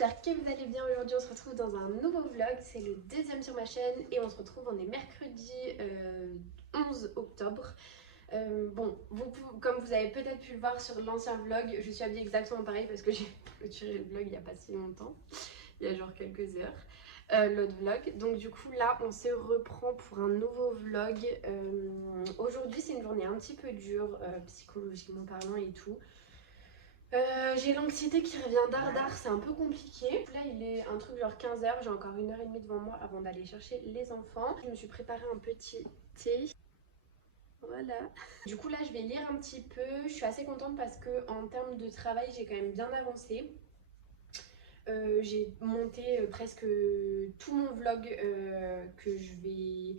j'espère que vous allez bien. Aujourd'hui on se retrouve dans un nouveau vlog, c'est le deuxième sur ma chaîne et on se retrouve, on est mercredi 11 octobre. Bon, comme vous avez peut-être pu le voir sur l'ancien vlog, je suis habillée exactement pareil parce que j'ai clôturé le vlog il n'y a pas si longtemps, il y a genre quelques heures. L'autre vlog, donc du coup là on se reprend pour un nouveau vlog. Aujourd'hui c'est une journée un petit peu dure psychologiquement parlant et tout. J'ai l'anxiété qui revient dardard, c'est un peu compliqué. Là il est un truc genre 15h, j'ai encore 1h30 devant moi avant d'aller chercher les enfants. Je me suis préparé un petit thé. Voilà. Du coup là je vais lire un petit peu. Je suis assez contente parce que en termes de travail j'ai quand même bien avancé. J'ai monté presque tout mon vlog que je vais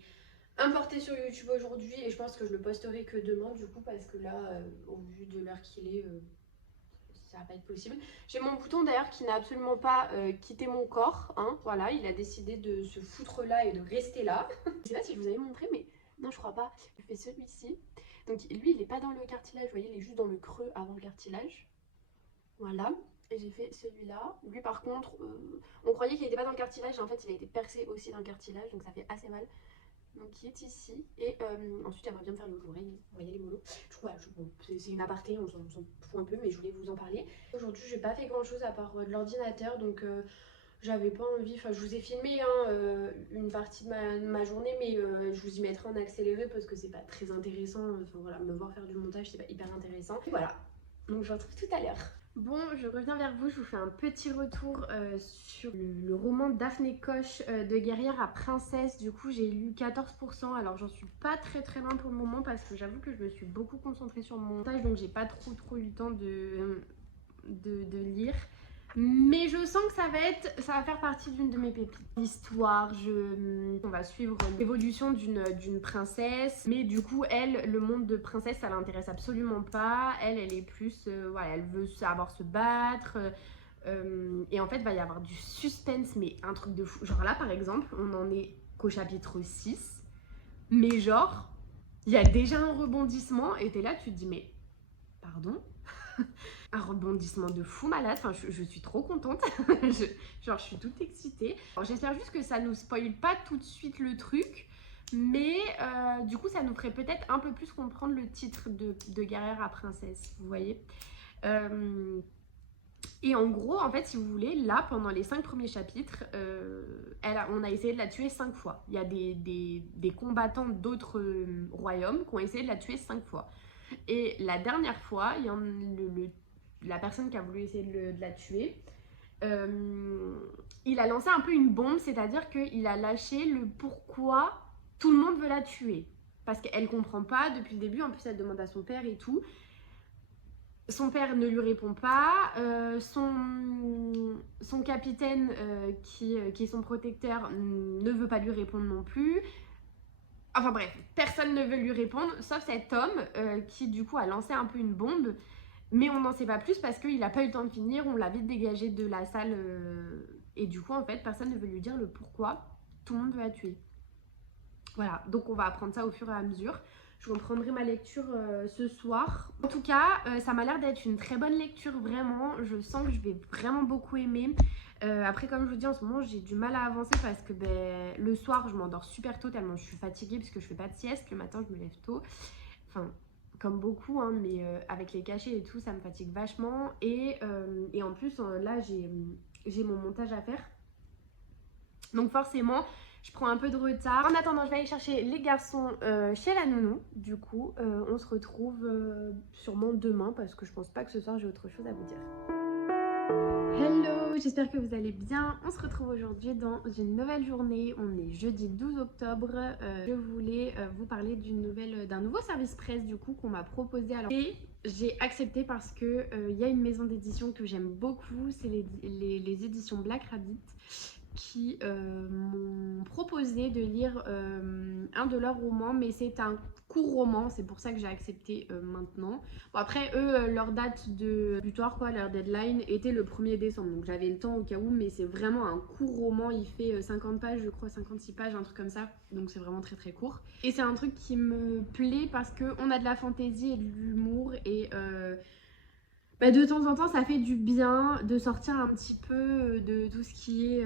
importer sur YouTube aujourd'hui et je pense que je le posterai que demain du coup parce que là au vu de l'heure qu'il est ça va pas être possible. J'ai mon bouton d'ailleurs qui n'a absolument pas quitté mon corps, hein, voilà, il a décidé de se foutre là et de rester là. Je sais pas si je vous avais montré, mais non je crois pas. Je fais celui-ci. Donc lui il est pas dans le cartilage, vous voyez, il est juste dans le creux avant le cartilage. Voilà. Et j'ai fait celui-là. Lui par contre, on croyait qu'il était pas dans le cartilage, et en fait il a été percé aussi dans le cartilage, donc ça fait assez mal. Donc qui est ici. Et ensuite j'aimerais bien me faire les oreilles, vous voyez les molos. Du coup voilà, bon, c'est une aparté, on s'en fout un peu, mais je voulais vous en parler. Aujourd'hui j'ai pas fait grand chose à part de l'ordinateur, donc j'avais pas envie, enfin je vous ai filmé hein, une partie de ma journée, mais je vous y mettrai en accéléré parce que c'est pas très intéressant, enfin voilà, me voir faire du montage c'est pas hyper intéressant. Et voilà, donc je vous retrouve tout à l'heure. Bon, je reviens vers vous, je vous fais un petit retour sur le roman Daphné Koch de guerrière à princesse. Du coup j'ai lu 14%, alors j'en suis pas très loin pour le moment parce que j'avoue que je me suis beaucoup concentrée sur mon montage, donc j'ai pas trop eu le temps de lire. Mais je sens que ça va faire partie d'une de mes pépites. L'histoire, on va suivre l'évolution d'une princesse. Mais du coup, elle, le monde de princesse, ça l'intéresse absolument pas. Elle est plus, voilà, elle veut savoir se battre. Et en fait, il va y avoir du suspense, mais un truc de fou. Genre là, par exemple, on en est qu'au chapitre 6. Mais genre, il y a déjà un rebondissement. Et t'es là, tu te dis, mais pardon? Un rebondissement de fou malade, enfin je suis trop contente. Genre je suis toute excitée. J'espère juste que ça nous spoil pas tout de suite le truc, mais du coup ça nous ferait peut-être un peu plus comprendre le titre de guerrière à princesse, vous voyez. Et en gros, en fait, si vous voulez, là, pendant les 5 premiers chapitres, on a essayé de la tuer 5 fois. Il y a des combattants d'autres royaumes qui ont essayé de la tuer 5 fois. Et la dernière fois, la personne qui a voulu essayer de la tuer, il a lancé un peu une bombe, c'est-à-dire qu'il a lâché le pourquoi tout le monde veut la tuer. Parce qu'elle comprend pas depuis le début, en plus elle demande à son père et tout. Son père ne lui répond pas, son capitaine qui est son protecteur ne veut pas lui répondre non plus. Enfin bref, personne ne veut lui répondre, sauf cet homme qui du coup a lancé un peu une bombe. Mais on n'en sait pas plus parce qu'il n'a pas eu le temps de finir, on l'a vite dégagé de la salle. Et du coup, en fait, personne ne veut lui dire le pourquoi tout le monde veut la tuer. Voilà, donc on va apprendre ça au fur et à mesure. Je reprendrai ma lecture ce soir. En tout cas, ça m'a l'air d'être une très bonne lecture, vraiment. Je sens que je vais vraiment beaucoup aimer. Après, comme je vous dis, en ce moment, j'ai du mal à avancer parce que le soir, je m'endors super tôt tellement je suis fatiguée parce que je fais pas de sieste. Le matin, je me lève tôt. Enfin, comme beaucoup, hein, mais avec les cachets et tout, ça me fatigue vachement. Et en plus, là, j'ai mon montage à faire. Donc forcément, je prends un peu de retard. En attendant, je vais aller chercher les garçons chez la nounou. Du coup, on se retrouve sûrement demain parce que je pense pas que ce soir j'ai autre chose à vous dire. Hello, j'espère que vous allez bien. On se retrouve aujourd'hui dans une nouvelle journée. On est jeudi 12 octobre. Je voulais vous parler d'un nouveau service presse du coup qu'on m'a proposé. Alors, et j'ai accepté parce que y a une maison d'édition que j'aime beaucoup. C'est les éditions Black Rabbit qui m'ont proposé de lire un de leurs romans, mais c'est un court roman, c'est pour ça que j'ai accepté maintenant. Bon, après, eux, leur date de butoir, quoi, leur deadline était le 1er décembre, donc j'avais le temps au cas où, mais c'est vraiment un court roman, il fait 50 pages, je crois, 56 pages, un truc comme ça, donc c'est vraiment très court. Et c'est un truc qui me plaît parce qu'on a de la fantaisie et de l'humour, et bah, de temps en temps, ça fait du bien de sortir un petit peu de tout ce qui est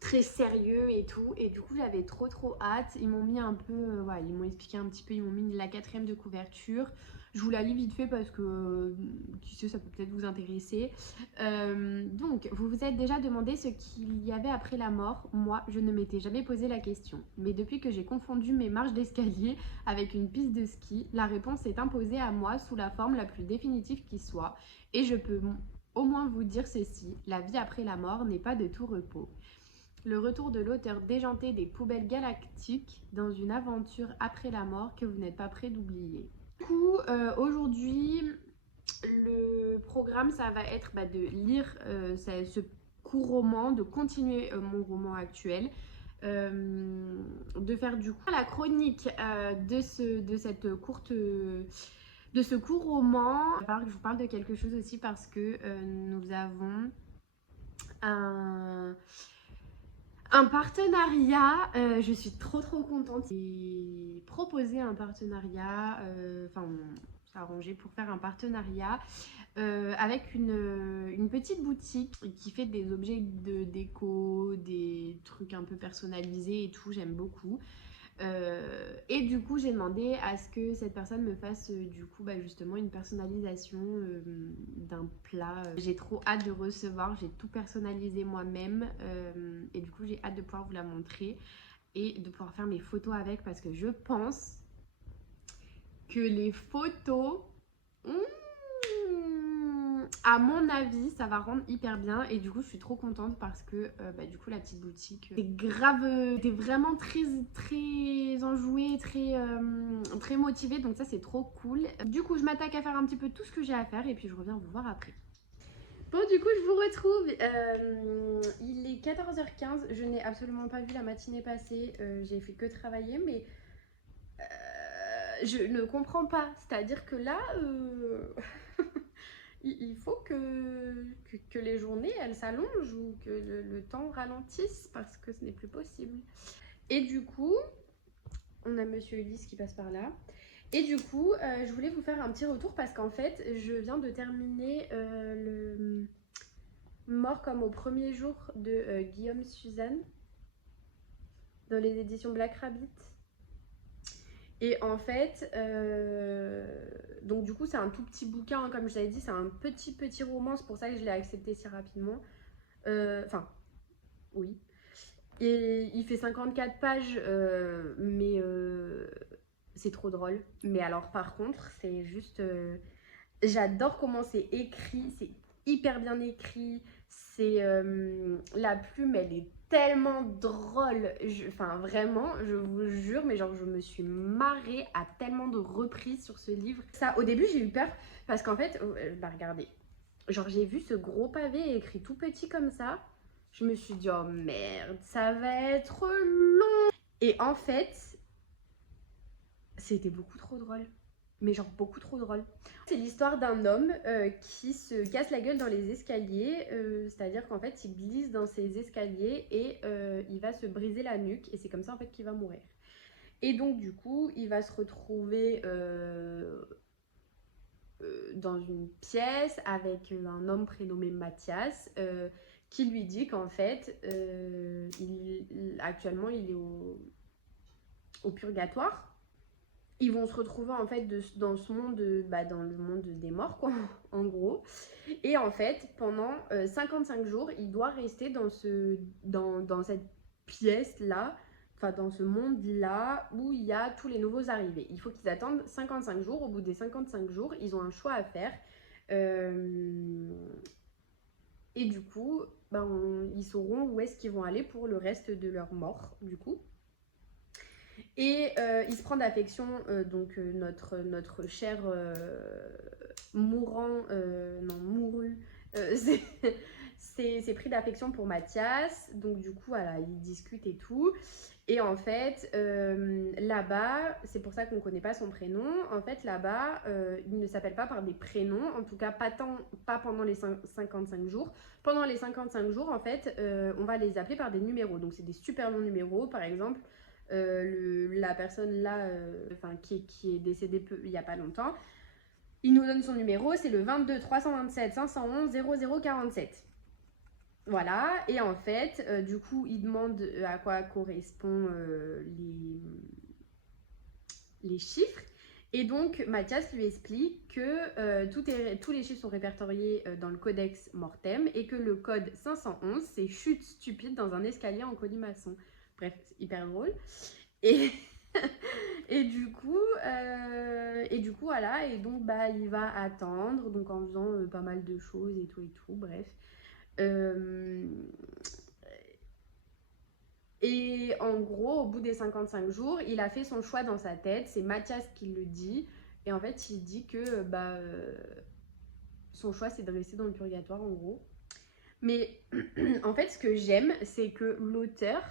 très sérieux et tout. Et du coup, j'avais trop hâte. Ils m'ont mis un peu, ouais, ils m'ont expliqué un petit peu, ils m'ont mis la 4e de couverture. Je vous la lis vite fait parce que, qui sait, ça peut peut-être vous intéresser. Donc, vous vous êtes déjà demandé ce qu'il y avait après la mort. Moi, je ne m'étais jamais posé la question. Mais depuis que j'ai confondu mes marches d'escalier avec une piste de ski, la réponse s'est imposée à moi sous la forme la plus définitive qui soit. Et je peux au moins vous dire ceci, la vie après la mort n'est pas de tout repos. Le retour de l'auteur déjanté des poubelles galactiques dans une aventure après la mort que vous n'êtes pas prêt d'oublier. Du coup, aujourd'hui, le programme, ça va être de lire ce court roman, de continuer mon roman actuel, de faire du coup la chronique de ce court roman. Il va falloir que je vous parle de quelque chose aussi parce que nous avons un partenariat, je suis trop contente. J'ai proposé un partenariat, enfin on s'est arrangé pour faire un partenariat avec une petite boutique qui fait des objets de déco, des trucs un peu personnalisés et tout, j'aime beaucoup. Et du coup, j'ai demandé à ce que cette personne me fasse du coup justement une personnalisation d'un plat. J'ai trop hâte de recevoir, j'ai tout personnalisé moi-même et du coup, j'ai hâte de pouvoir vous la montrer et de pouvoir faire mes photos avec parce que je pense que les photos, à mon avis, ça va rendre hyper bien et du coup, je suis trop contente parce que du coup, la petite boutique, c'est grave, t'es vraiment très enjouée, très motivée, donc ça, c'est trop cool. Du coup, je m'attaque à faire un petit peu tout ce que j'ai à faire et puis je reviens vous voir après. Bon, du coup, je vous retrouve. Il est 14h15. Je n'ai absolument pas vu la matinée passer. J'ai fait que travailler, mais je ne comprends pas. C'est-à-dire que là, il faut que les journées, elles s'allongent ou que le temps ralentisse parce que ce n'est plus possible. Et du coup, on a Monsieur Ulysse qui passe par là. Et du coup, je voulais vous faire un petit retour parce qu'en fait, je viens de terminer le Mort comme au premier jour de Guillaume Suzanne dans les éditions Black Rabbit. Et en fait, donc du coup c'est un tout petit bouquin, hein, comme je l'avais dit, c'est un petit roman, c'est pour ça que je l'ai accepté si rapidement. Enfin, oui. Et il fait 54 pages, mais c'est trop drôle. Mais alors par contre, c'est juste... j'adore comment c'est écrit, c'est hyper bien écrit. C'est la plume, elle est tellement drôle. Enfin, vraiment, je vous jure, mais genre, je me suis marrée à tellement de reprises sur ce livre. Ça, au début, j'ai eu peur parce qu'en fait, regardez, genre, j'ai vu ce gros pavé écrit tout petit comme ça. Je me suis dit, oh merde, ça va être long. Et en fait, c'était beaucoup trop drôle. Mais genre beaucoup trop drôle. C'est l'histoire d'un homme qui se casse la gueule dans les escaliers, c'est-à-dire qu'en fait il glisse dans ses escaliers et il va se briser la nuque et c'est comme ça en fait qu'il va mourir. Et donc du coup il va se retrouver dans une pièce avec un homme prénommé Mathias qui lui dit qu'en fait actuellement il est au purgatoire. Ils vont se retrouver en fait dans ce monde, dans le monde des morts quoi, en gros. Et en fait, pendant 55 jours, il doit rester dans cette pièce-là, enfin dans ce monde-là où il y a tous les nouveaux arrivés. Il faut qu'ils attendent 55 jours. Au bout des 55 jours, ils ont un choix à faire. Et du coup, ils sauront où est-ce qu'ils vont aller pour le reste de leur mort, du coup. Et il se prend d'affection, notre cher mourant, mouru, c'est pris d'affection pour Mathias. Donc du coup, voilà, ils discutent et tout. Et en fait, là-bas, c'est pour ça qu'on ne connaît pas son prénom. En fait, là-bas, il ne s'appelle pas par des prénoms, en tout cas pas pendant les 55 jours. Pendant les 55 jours, en fait, on va les appeler par des numéros. Donc c'est des super longs numéros, par exemple. La personne là qui est décédée il n'y a pas longtemps, Il nous donne son numéro, c'est le 22 327 511 0047. Voilà, et en fait, du coup, il demande à quoi correspondent les chiffres. Et donc, Mathias lui explique que tous les chiffres sont répertoriés dans le codex Mortem et que le code 511, c'est chute stupide dans un escalier en colimaçon. Bref, c'est hyper drôle. Et, et du coup, voilà. Et donc, bah, il va attendre, donc en faisant pas mal de choses et tout, bref. Et en gros, au bout des 55 jours, il a fait son choix dans sa tête. C'est Mathias qui le dit. Et en fait, il dit que son choix, c'est de rester dans le purgatoire, en gros. Mais en fait, ce que j'aime, c'est que l'auteur,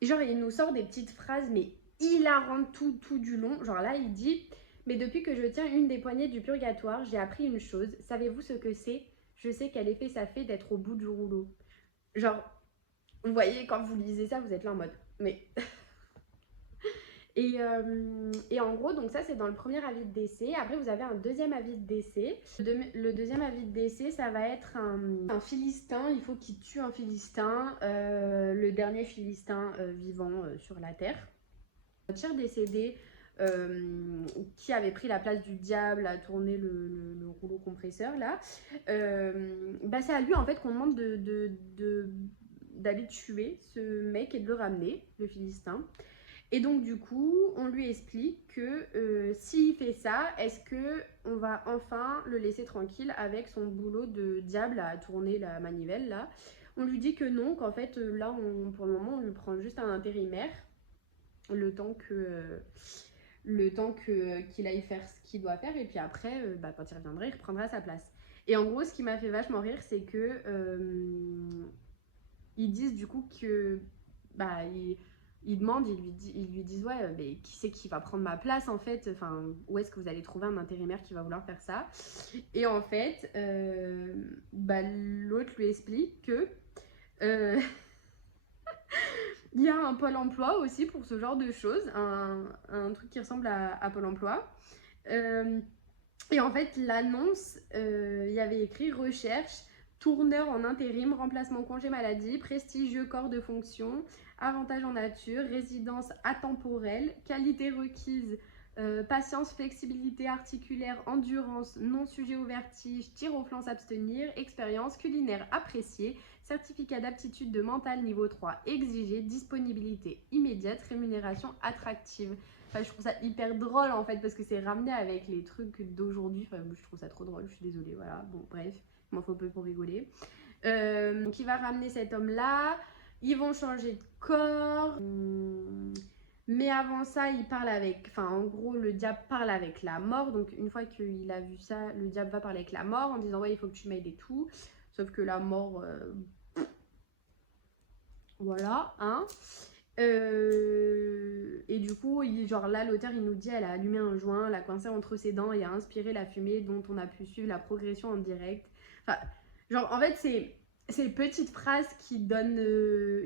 genre, il nous sort des petites phrases, mais hilarantes tout du long. Genre là, il dit « Mais depuis que je tiens une des poignées du purgatoire, j'ai appris une chose. Savez-vous ce que c'est? Je sais quel effet ça fait d'être au bout du rouleau. » Genre, vous voyez, quand vous lisez ça, vous êtes là en mode « Mais... » Et en gros, donc ça c'est dans le premier avis de décès. Après, vous avez un deuxième avis de décès. Le deuxième avis de décès, ça va être un Philistin. Il faut qu'il tue un Philistin, le dernier Philistin vivant sur la terre. Notre cher décédé, qui avait pris la place du diable à tourner le rouleau compresseur là, bah c'est à lui en fait qu'on demande d'aller tuer ce mec et de le ramener, le Philistin. Et donc du coup, on lui explique que s'il fait ça, est-ce que on va enfin le laisser tranquille avec son boulot de diable à tourner la manivelle là. On lui dit que non, qu'en fait là, pour le moment, on lui prend juste un intérimaire, le temps qu'il aille faire ce qu'il doit faire, et puis après, quand il reviendra, il reprendra sa place. Et en gros, ce qui m'a fait vachement rire, c'est que ils disent du coup que ils demandent, ils lui disent ouais, mais qui c'est qui va prendre ma place en fait, enfin où est-ce que vous allez trouver un intérimaire qui va vouloir faire ça? Et en fait, l'autre lui explique que il y a un pôle emploi aussi pour ce genre de choses, un truc qui ressemble à Pôle emploi. Et en fait, l'annonce, il y avait écrit recherche, tourneur en intérim, remplacement congé maladie, prestigieux corps de fonction, avantages en nature, résidence atemporelle, qualité requise, patience, flexibilité articulaire, endurance, non sujet au vertige, tir au flanc s'abstenir, expérience culinaire appréciée, certificat d'aptitude de mental niveau 3 exigé, disponibilité immédiate, rémunération attractive. Enfin, je trouve ça hyper drôle en fait parce que c'est ramené avec les trucs d'aujourd'hui. Enfin, je trouve ça trop drôle, je suis désolée, voilà. Bon, bref, il m'en faut peu pour rigoler. Donc, il va ramener cet homme-là. Ils vont changer de corps. Mais avant ça, il parle avec... Enfin, en gros, le diable parle avec la mort. Donc, une fois qu'il a vu ça, le diable va parler avec la mort en disant « Ouais, il faut que tu m'aides et tout. » Sauf que la mort... Voilà, hein. Et du coup, genre là, l'auteur, il nous dit elle a allumé un joint, l'a coincé entre ses dents et a inspiré la fumée dont on a pu suivre la progression en direct. Enfin, genre, en fait, c'est une petite phrase qui donne,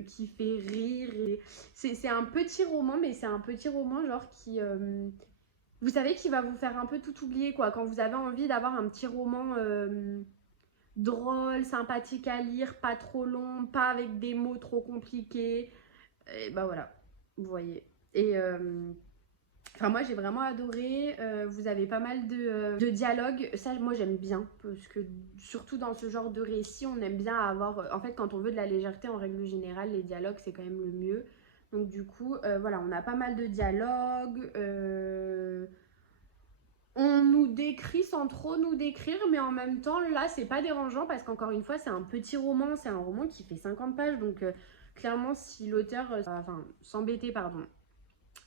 qui fait rire. C'est un petit roman, mais c'est un petit roman, genre, qui... vous savez, qui va vous faire un peu tout oublier, quoi. Quand vous avez envie d'avoir un petit roman... drôle, sympathique à lire, pas trop long, pas avec des mots trop compliqués. Et bah voilà, vous voyez. Et enfin, moi j'ai vraiment adoré. Vous avez pas mal de dialogues. Ça, moi j'aime bien. Parce que surtout dans ce genre de récit, on aime bien avoir. En fait, quand on veut de la légèreté, en règle générale, les dialogues c'est quand même le mieux. Donc, du coup, voilà, on a pas mal de dialogues. On nous décrit sans trop nous décrire, mais en même temps, là, c'est pas dérangeant parce qu'encore une fois, c'est un petit roman, c'est un roman qui fait 50 pages, donc clairement, si l'auteur, s'embêtait, pardon,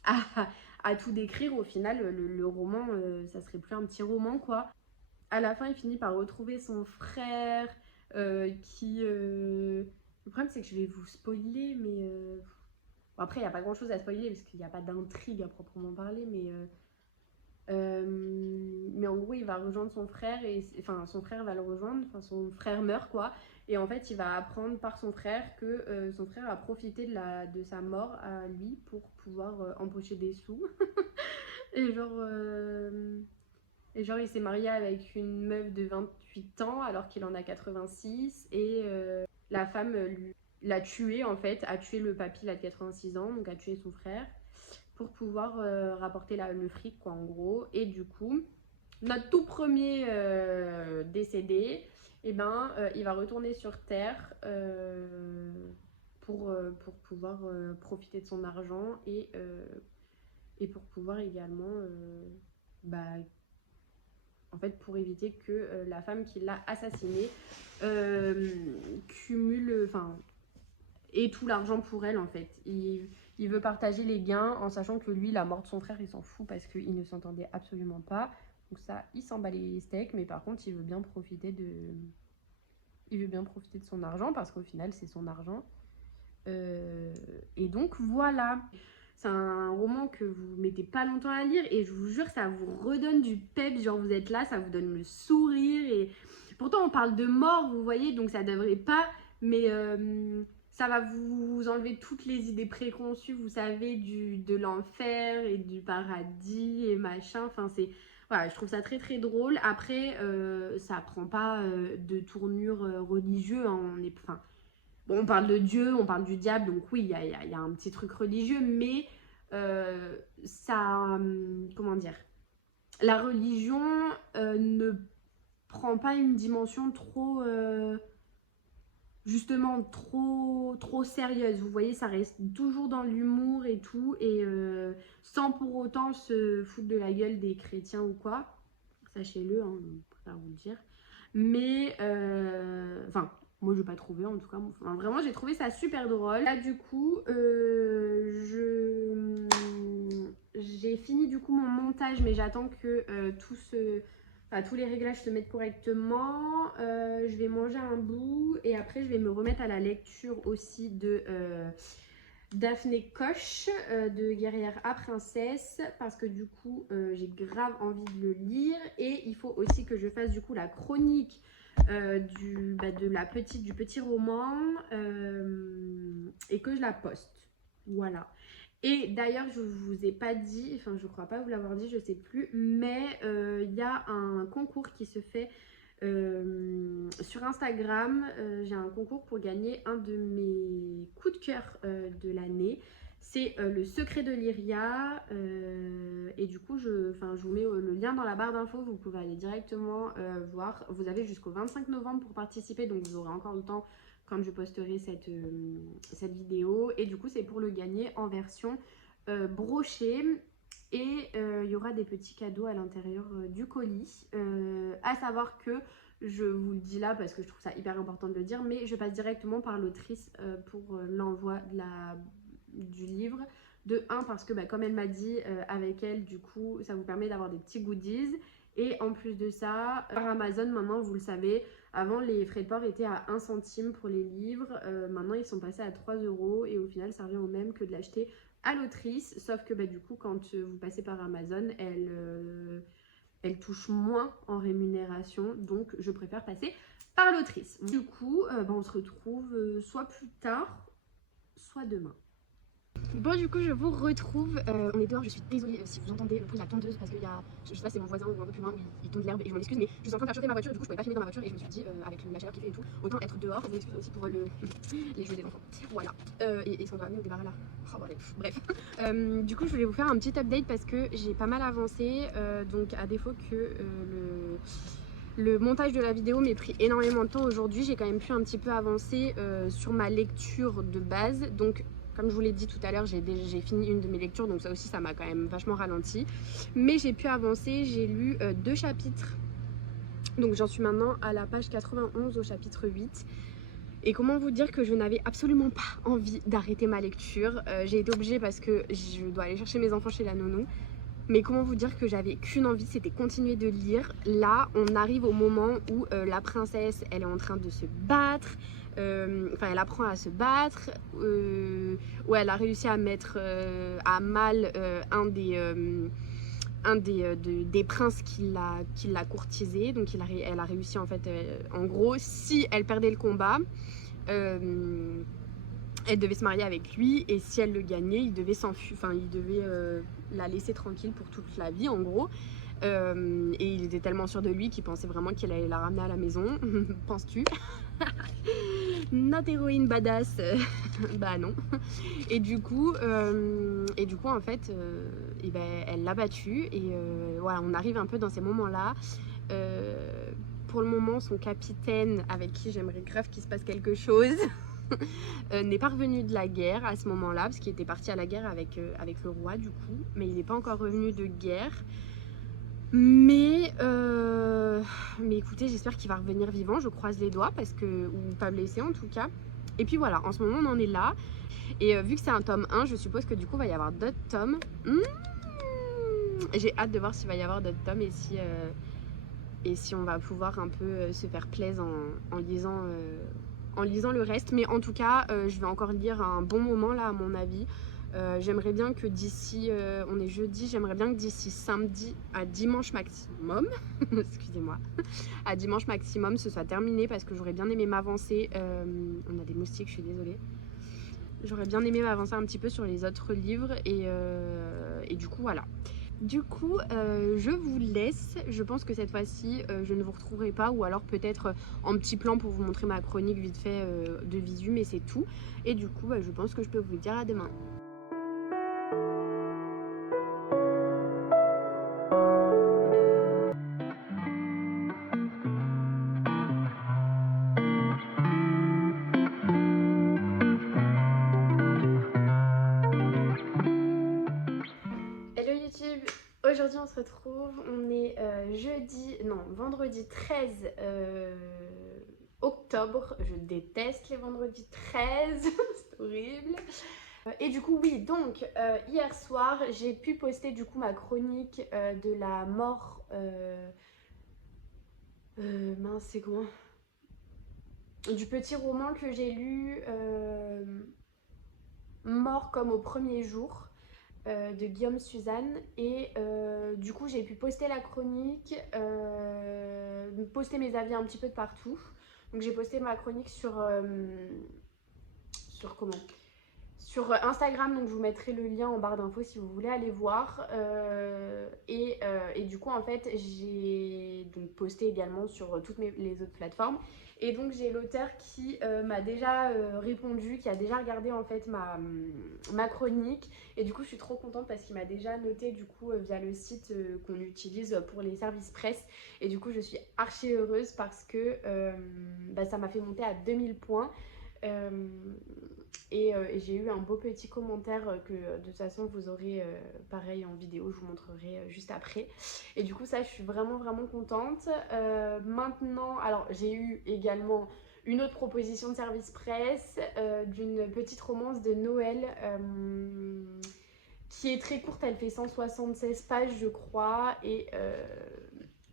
à tout décrire, au final, le roman, ça serait plus un petit roman, quoi. À la fin, il finit par retrouver son frère, qui... Le problème, c'est que je vais vous spoiler, mais... Bon, après, il n'y a pas grand-chose à spoiler parce qu'il n'y a pas d'intrigue à proprement parler, mais en gros, il va rejoindre son frère, enfin son frère va le rejoindre, enfin son frère meurt quoi, et en fait il va apprendre par son frère que son frère a profité de sa mort à lui pour pouvoir empocher des sous. et genre Et genre il s'est marié avec une meuf de 28 ans alors qu'il en a 86 et la femme l'a tué en fait, a tué le papy là de 86 ans, donc a tué son frère pour pouvoir rapporter le fric quoi en gros. Et du coup, notre tout premier décédé, et il va retourner sur Terre pour pouvoir profiter de son argent et pour pouvoir également en fait pour éviter que la femme qui l'a assassiné cumule et tout l'argent pour elle en fait. Il veut partager les gains en sachant que lui la mort de son frère il s'en fout parce qu'il ne s'entendait absolument pas, donc ça il s'en bat les steaks, mais par contre il veut bien profiter de son argent parce qu'au final c'est son argent. Et donc voilà, c'est un roman que vous mettez pas longtemps à lire et je vous jure ça vous redonne du pep, genre vous êtes là, ça vous donne le sourire. Et pourtant on parle de mort, vous voyez, donc ça devrait pas, mais ça va vous enlever toutes les idées préconçues, vous savez, de l'enfer et du paradis et machin. Enfin c'est, voilà, je trouve ça très très drôle. Après ça prend pas de tournure religieuse, hein. Bon, on parle de Dieu, on parle du diable, donc oui, il y a un petit truc religieux, mais ça, comment dire, la religion ne prend pas une dimension trop, justement, trop sérieuse. Vous voyez, ça reste toujours dans l'humour et tout, et sans pour autant se foutre de la gueule des chrétiens ou quoi. Sachez-le, hein, je préfère vous le dire. Mais, moi je n'ai pas trouvé en tout cas, vraiment j'ai trouvé ça super drôle. Là du coup j'ai fini du coup mon montage, mais j'attends que tous les réglages se mettent correctement. Je vais manger un bout et après je vais me remettre à la lecture aussi de Daphné Koch, de Guerrière à Princesse, parce que du coup j'ai grave envie de le lire, et il faut aussi que je fasse du coup la chronique du petit roman et que je la poste. Voilà. Et d'ailleurs je vous ai pas dit, enfin je crois pas vous l'avoir dit, je sais plus, mais il y a un concours qui se fait sur Instagram. J'ai un concours pour gagner un de mes coups de cœur de l'année. C'est Le Secret de Lyria, et du coup je vous mets le lien dans la barre d'infos, vous pouvez aller directement voir. Vous avez jusqu'au 25 novembre pour participer, donc vous aurez encore le temps quand je posterai cette vidéo. Et du coup c'est pour le gagner en version brochée, et il y aura des petits cadeaux à l'intérieur du colis, à savoir que je vous le dis là parce que je trouve ça hyper important de le dire, mais je passe directement par l'autrice pour l'envoi du livre. De 1 parce que comme elle m'a dit, avec elle du coup ça vous permet d'avoir des petits goodies, et en plus de ça par Amazon maintenant, vous le savez, avant les frais de port étaient à 1 centime pour les livres, maintenant ils sont passés à 3 € et au final ça revient au même que de l'acheter à l'autrice, sauf que du coup quand vous passez par Amazon, elle touche moins en rémunération, donc je préfère passer par l'autrice. Du coup on se retrouve soit plus tard soit demain. Bon, du coup je vous retrouve, on est dehors. Je suis désolée si vous entendez le bruit de la tondeuse, parce qu'il y a, je sais pas si c'est mon voisin ou un peu plus loin, mais il tombe de l'herbe et je m'en excuse, mais je suis en train de faire chauffer ma voiture, du coup je pouvais pas filmer dans ma voiture et je me suis dit avec la chaleur qu'il fait et tout, autant être dehors. Je m'excuse aussi pour les jeux des enfants, voilà. Et ce qu'on va amener au débarras là, oh, bref. Du coup je voulais vous faire un petit update parce que j'ai pas mal avancé, donc à défaut que le montage de la vidéo m'ait pris énormément de temps aujourd'hui, j'ai quand même pu un petit peu avancer sur ma lecture de base. Donc comme je vous l'ai dit tout à l'heure, j'ai fini une de mes lectures, donc ça aussi ça m'a quand même vachement ralenti. Mais j'ai pu avancer, j'ai lu 2 chapitres. Donc j'en suis maintenant à la page 91 au chapitre 8. Et comment vous dire que je n'avais absolument pas envie d'arrêter ma lecture. J'ai été obligée parce que je dois aller chercher mes enfants chez la nounou. Mais comment vous dire que j'avais qu'une envie, c'était continuer de lire. Là, on arrive au moment où la princesse, elle est en train de se battre. Elle apprend à se battre, où elle a réussi à mettre à mal un des princes qui l'a courtisé. Donc elle a réussi en fait, en gros, si elle perdait le combat, elle devait se marier avec lui, et si elle le gagnait, il devait s'enfuir, il devait la laisser tranquille pour toute la vie en gros. Et il était tellement sûr de lui qu'il pensait vraiment qu'il allait la ramener à la maison. Penses-tu? Notre héroïne badass, bah non. Et du coup en fait, et ben, elle l'a battu. Et voilà, on arrive un peu dans ces moments-là. Pour le moment, son capitaine, avec qui j'aimerais grave qu'il se passe quelque chose, n'est pas revenu de la guerre à ce moment-là, parce qu'il était parti à la guerre avec le roi du coup, mais il n'est pas encore revenu de guerre. Mais écoutez, j'espère qu'il va revenir vivant, je croise les doigts, parce que, ou pas blessé en tout cas. Et puis voilà, en ce moment on en est là. Et vu que c'est un tome 1, je suppose que du coup il va y avoir d'autres tomes. J'ai hâte de voir s'il va y avoir d'autres tomes et si on va pouvoir un peu se faire plaisir en lisant le reste. Mais en tout cas, je vais encore lire un bon moment là à mon avis. J'aimerais bien que d'ici, on est jeudi, j'aimerais bien que d'ici samedi à dimanche maximum, excusez-moi, à dimanche maximum ce soit terminé, parce que j'aurais bien aimé m'avancer, on a des moustiques, je suis désolée. J'aurais bien aimé m'avancer un petit peu sur les autres livres et du coup voilà. Du coup, je vous laisse. Je pense que cette fois-ci, je ne vous retrouverai pas, ou alors peut-être en petit plan pour vous montrer ma chronique vite fait de visu, mais c'est tout. Et du coup, je pense que je peux vous dire à demain. Hello YouTube, aujourd'hui on se retrouve, on est vendredi 13 octobre, je déteste les vendredis 13, c'est horrible. Et du coup oui, donc hier soir j'ai pu poster du coup ma chronique de la mort, mince c'est comment, du petit roman que j'ai lu, Mort comme au premier jour, de Guillaume Suzanne. Et du coup j'ai pu poster la chronique, poster mes avis un petit peu de partout. Donc j'ai posté ma chronique sur Instagram, donc je vous mettrai le lien en barre d'infos si vous voulez aller voir. Et du coup en fait j'ai donc posté également sur toutes les autres plateformes. Et donc j'ai l'auteur qui m'a déjà répondu, qui a déjà regardé en fait ma chronique. Et du coup je suis trop contente parce qu'il m'a déjà noté du coup via le site qu'on utilise pour les services presse. Et du coup je suis archi heureuse parce que ça m'a fait monter à 2000 points. Et j'ai eu un beau petit commentaire que de toute façon vous aurez pareil en vidéo, je vous montrerai juste après. Et du coup ça je suis vraiment contente. Maintenant, alors j'ai eu également une autre proposition de service presse d'une petite romance de Noël qui est très courte, elle fait 176 pages je crois. Et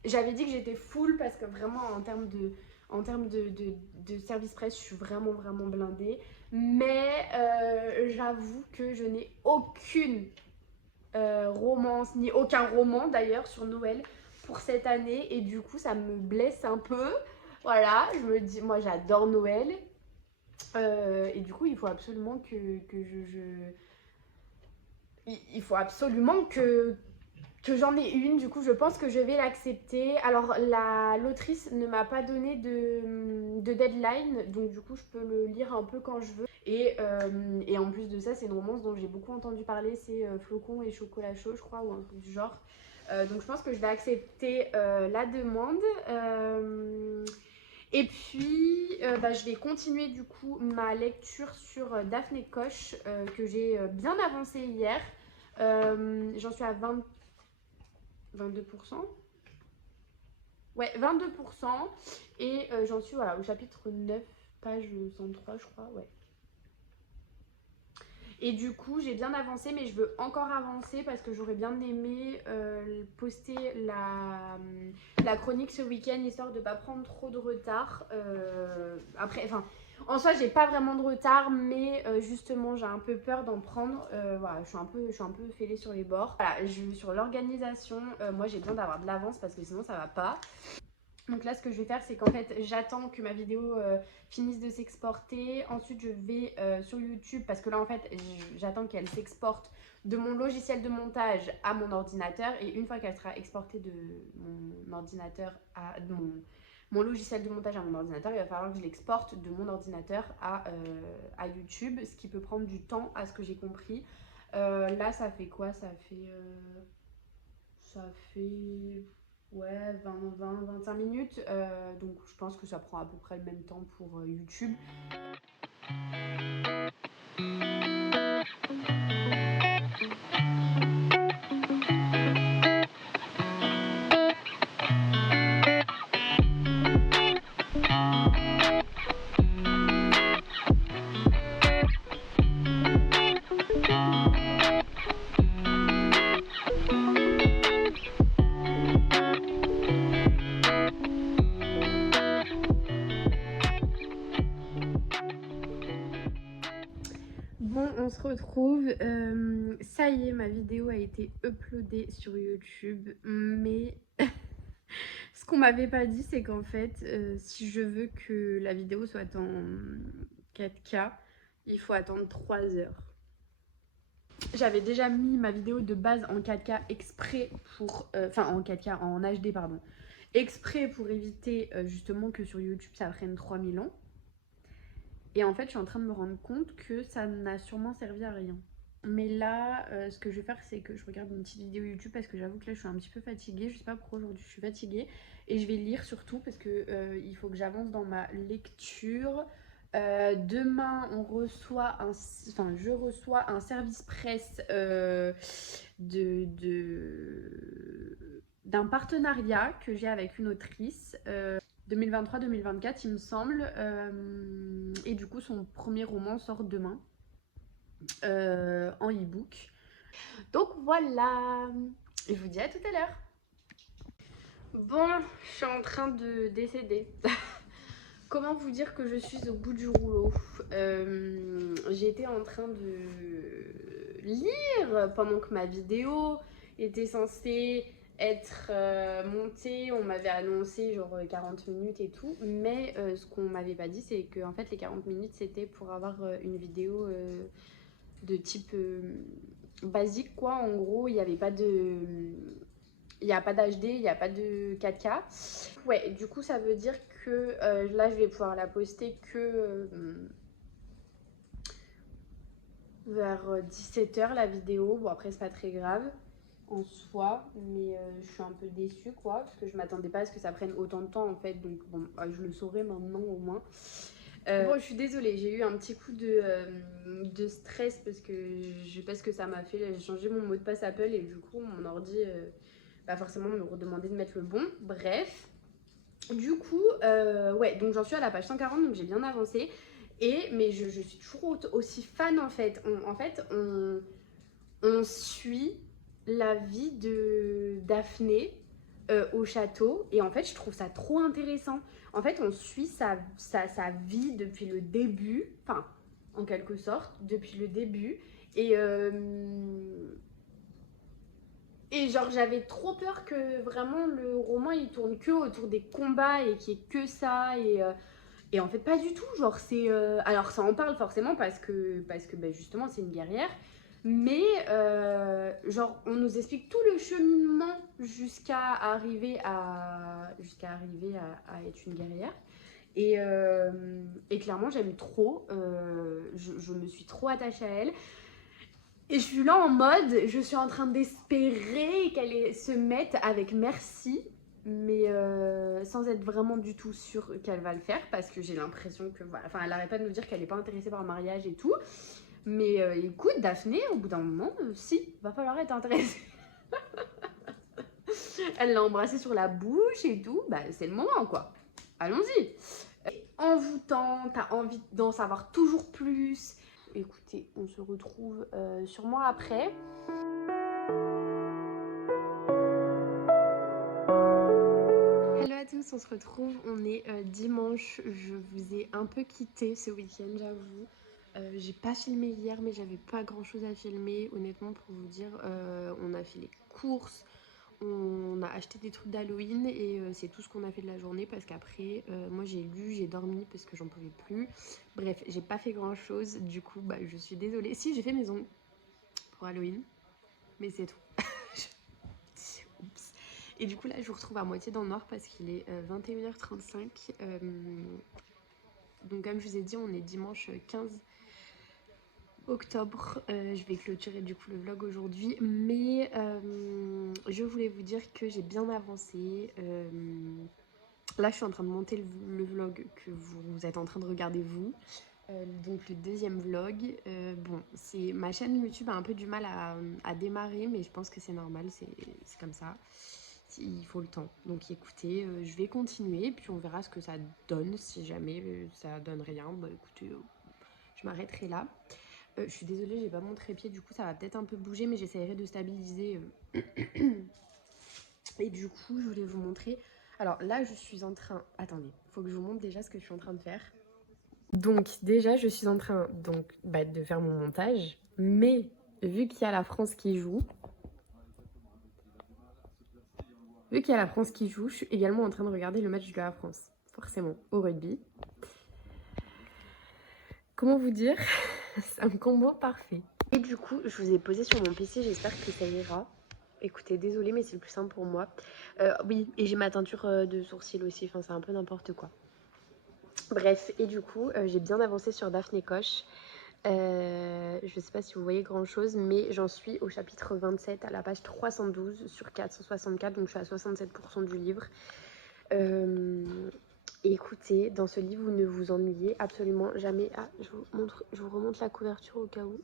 j'avais dit que j'étais full parce que vraiment en termes de service presse je suis vraiment blindée. Mais j'avoue que je n'ai aucune romance, ni aucun roman d'ailleurs sur Noël pour cette année. Et du coup ça me blesse un peu. Voilà, je me dis, moi j'adore Noël. Et du coup il faut absolument il faut absolument que j'en ai une. Du coup je pense que je vais l'accepter. Alors l'autrice ne m'a pas donné de deadline, donc du coup je peux le lire un peu quand je veux. Et en plus de ça c'est une romance dont j'ai beaucoup entendu parler, c'est Flocon et chocolat chaud je crois, ou un truc du genre. Donc je pense que je vais accepter la demande. Et puis je vais continuer du coup ma lecture sur Daphné Coche que j'ai bien avancé hier. J'en suis à 22%. Ouais, 22%. Et j'en suis voilà, au chapitre 9, page 103, je crois. Ouais. Et du coup, j'ai bien avancé, mais je veux encore avancer parce que j'aurais bien aimé poster la chronique ce week-end, histoire de ne pas prendre trop de retard. Après, enfin, en soi, j'ai pas vraiment de retard, mais justement, j'ai un peu peur d'en prendre. Voilà, je suis un peu fêlée sur les bords. Voilà, sur l'organisation, moi, j'ai besoin d'avoir de l'avance parce que sinon, ça va pas. Donc là ce que je vais faire c'est qu'en fait j'attends que ma vidéo finisse de s'exporter. Ensuite je vais sur YouTube parce que là en fait j'attends qu'elle s'exporte. de mon logiciel de montage à mon ordinateur, et une fois qu'elle sera exportée de mon ordinateur à mon logiciel de montage à mon ordinateur, il va falloir que je l'exporte de mon ordinateur à YouTube, ce qui peut prendre du temps à ce que j'ai compris. Là ça fait quoi? Ça fait ouais 20-25 minutes, donc je pense que ça prend à peu près le même temps pour YouTube. Bon, on se retrouve. Ça y est, ma vidéo a été uploadée sur YouTube, mais ce qu'on m'avait pas dit, c'est qu'en fait, si je veux que la vidéo soit en 4K, il faut attendre 3 heures. J'avais déjà mis ma vidéo de base en 4K exprès pour... Enfin, en 4K, en HD, pardon. Exprès pour éviter justement que sur YouTube, ça prenne 3000 ans. Et en fait, je suis en train de me rendre compte que ça n'a sûrement servi à rien. Mais là, ce que je vais faire, c'est que je regarde une petite vidéo YouTube parce que j'avoue que là, je suis un petit peu fatiguée. Je sais pas pourquoi aujourd'hui je suis fatiguée. Et je vais lire surtout parce que il faut que j'avance dans ma lecture. Demain, je reçois un service presse d'un partenariat que j'ai avec une autrice. 2023-2024 il me semble, et du coup son premier roman sort demain en e-book. Donc voilà, je vous dis à tout à l'heure. Bon, je suis en train de décéder. Comment vous dire que je suis au bout du rouleau? J'ai été en train de lire pendant que ma vidéo était censée être montée. On m'avait annoncé genre 40 minutes et tout, mais ce qu'on m'avait pas dit, c'est que en fait les 40 minutes c'était pour avoir une vidéo de type basique quoi. En gros, il n'y avait pas de... Il n'y a pas d'HD, il n'y a pas de 4K. Ouais, du coup, ça veut dire que là, je vais pouvoir la poster que vers 17h la vidéo. Bon, après, c'est pas très grave en soi, mais je suis un peu déçue, quoi, parce que je m'attendais pas à ce que ça prenne autant de temps, en fait. Donc, bon, je le saurai maintenant, au moins. Bon, je suis désolée, j'ai eu un petit coup de stress parce que je sais pas ce que ça m'a fait. J'ai changé mon mot de passe Apple et du coup, mon ordi... bah forcément me redemander de mettre le bon. Bref, du coup, ouais, donc j'en suis à la page 140, donc j'ai bien avancé. Mais je suis toujours aussi fan en fait. On suit la vie de Daphné au château, et en fait je trouve ça trop intéressant. En fait on suit sa vie depuis le début, enfin en quelque sorte depuis le début, et genre j'avais trop peur que vraiment le roman il tourne que autour des combats et qu'il y ait que ça, et en fait pas du tout, genre c'est... alors ça en parle forcément parce que bah, justement c'est une guerrière, mais genre on nous explique tout le cheminement jusqu'à arriver à être une guerrière. Et clairement j'aime trop, je me suis trop attachée à elle. Et je suis là en mode, je suis en train d'espérer qu'elle se mette avec Merci, mais sans être vraiment du tout sûre qu'elle va le faire, parce que j'ai l'impression que, voilà, enfin, elle arrête pas de nous dire qu'elle est pas intéressée par le mariage et tout. Mais écoute, Daphné, au bout d'un moment, si, va falloir être intéressée. Elle l'a embrassée sur la bouche et tout, bah c'est le moment quoi. Allons-y. Envoûtant, t'as envie d'en savoir toujours plus. Écoutez, on se retrouve sûrement après. Hello à tous, on se retrouve, on est dimanche. Je vous ai un peu quitté ce week-end, j'avoue. J'ai pas filmé hier, mais j'avais pas grand chose à filmer. Honnêtement, pour vous dire, on a fait les courses, on a acheté des trucs d'Halloween, et c'est tout ce qu'on a fait de la journée, parce qu'après, moi j'ai lu, j'ai dormi parce que j'en pouvais plus. Bref, j'ai pas fait grand chose, du coup, bah, je suis désolée. Si, j'ai fait mes ongles pour Halloween. mais c'est tout. Oups. Et du coup là je vous retrouve à moitié dans le noir parce qu'il est 21h35. Donc comme je vous ai dit, on est dimanche 15 octobre. Je vais clôturer du coup le vlog aujourd'hui, mais je voulais vous dire que j'ai bien avancé. Là je suis en train de monter le vlog que vous êtes en train de regarder vous. Donc le deuxième vlog, bon, ma chaîne YouTube a un peu du mal à démarrer, mais je pense que c'est normal, c'est comme ça, il faut le temps. Donc écoutez, je vais continuer, puis on verra ce que ça donne. Si jamais ça donne rien, bah écoutez, je m'arrêterai là. Je suis désolée, j'ai pas mon trépied, du coup ça va peut-être un peu bouger, mais j'essaierai de stabiliser. Et du coup, je voulais vous montrer. Alors là, je suis en train... Attendez, faut que je vous montre déjà ce que je suis en train de faire. Donc déjà, je suis en train de faire mon montage, mais vu qu'il y a la France qui joue, je suis également en train de regarder le match de la France, forcément, au rugby. Comment vous dire? C'est un combo parfait. Et du coup, je vous ai posé sur mon PC, j'espère que ça ira. Écoutez, désolée, mais c'est le plus simple pour moi. Oui, et j'ai ma teinture de sourcils aussi, enfin c'est un peu n'importe quoi. Bref, et du coup, j'ai bien avancé sur Daphné Coche. Je sais pas si vous voyez grand chose, mais j'en suis au chapitre 27 à la page 312 sur 464, donc je suis à 67% du livre. Écoutez, dans ce livre, vous ne vous ennuyez absolument jamais. Ah, je vous remonte la couverture au cas où.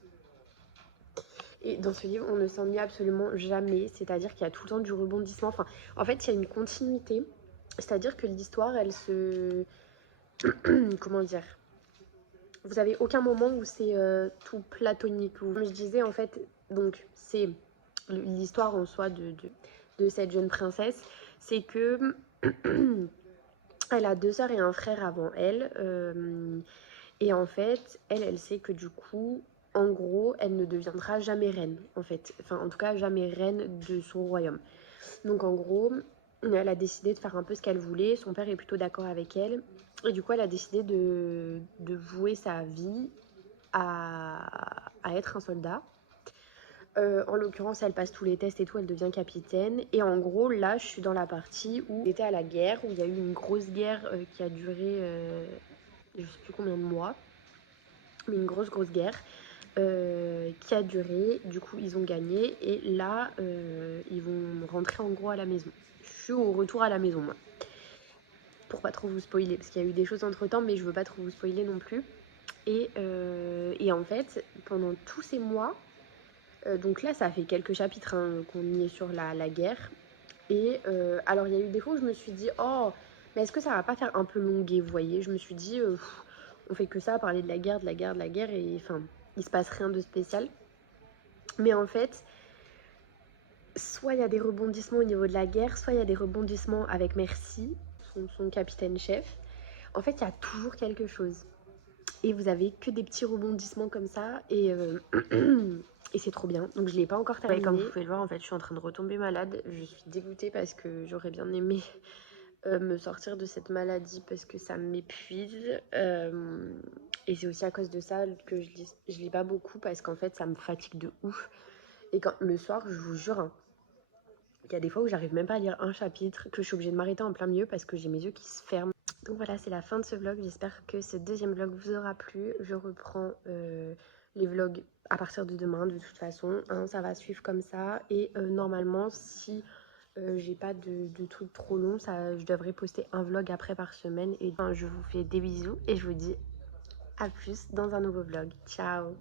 Et dans ce livre, on ne s'ennuie absolument jamais, c'est-à-dire qu'il y a tout le temps du rebondissement. Enfin, en fait, il y a une continuité, c'est-à-dire que l'histoire, elle se... Comment dire? Vous avez aucun moment où c'est tout platonique. Comme je disais, en fait, donc c'est l'histoire en soi de cette jeune princesse, c'est que elle a 2 sœurs et un frère avant elle, et en fait, elle sait que du coup, en gros, elle ne deviendra jamais reine, en fait. Enfin, en tout cas, jamais reine de son royaume. Donc, en gros, elle a décidé de faire un peu ce qu'elle voulait. Son père est plutôt d'accord avec elle. Et du coup, elle a décidé de vouer sa vie à être un soldat. En l'occurrence, elle passe tous les tests et tout, elle devient capitaine. Et en gros, là, je suis dans la partie où elle était à la guerre, où il y a eu une grosse guerre qui a duré je sais plus combien de mois, mais une grosse guerre qui a duré. Du coup, ils ont gagné et là, ils vont rentrer en gros à la maison. Je suis au retour à la maison, moi. Pour pas trop vous spoiler, parce qu'il y a eu des choses entre temps, mais je veux pas trop vous spoiler non plus. Et en fait, pendant tous ces mois, donc là, ça fait quelques chapitres qu'on y est sur la guerre. Et alors, il y a eu des fois où je me suis dit, oh, mais est-ce que ça va pas faire un peu longué, vous voyez? Je me suis dit, on fait que ça, parler de la guerre, et enfin, il se passe rien de spécial. Mais en fait, soit il y a des rebondissements au niveau de la guerre, soit il y a des rebondissements avec Merci, son capitaine-chef. En fait, il y a toujours quelque chose. Et vous avez que des petits rebondissements comme ça, et c'est trop bien. Donc je l'ai pas encore terminé. Comme vous pouvez le voir, en fait, je suis en train de retomber malade. Je suis dégoûtée parce que j'aurais bien aimé me sortir de cette maladie parce que ça m'épuise. Et c'est aussi à cause de ça que je lis pas beaucoup parce qu'en fait, ça me fatigue de ouf. Et quand le soir, je vous jure, hein, il y a des fois où j'arrive même pas à lire un chapitre, que je suis obligée de m'arrêter en plein milieu parce que j'ai mes yeux qui se ferment. Donc voilà, c'est la fin de ce vlog. J'espère que ce deuxième vlog vous aura plu. Je reprends les vlogs à partir de demain, de toute façon. Hein, ça va suivre comme ça. Et normalement, si j'ai pas de trucs trop longs, je devrais poster un vlog après par semaine. Et enfin, je vous fais des bisous et je vous dis à plus dans un nouveau vlog. Ciao!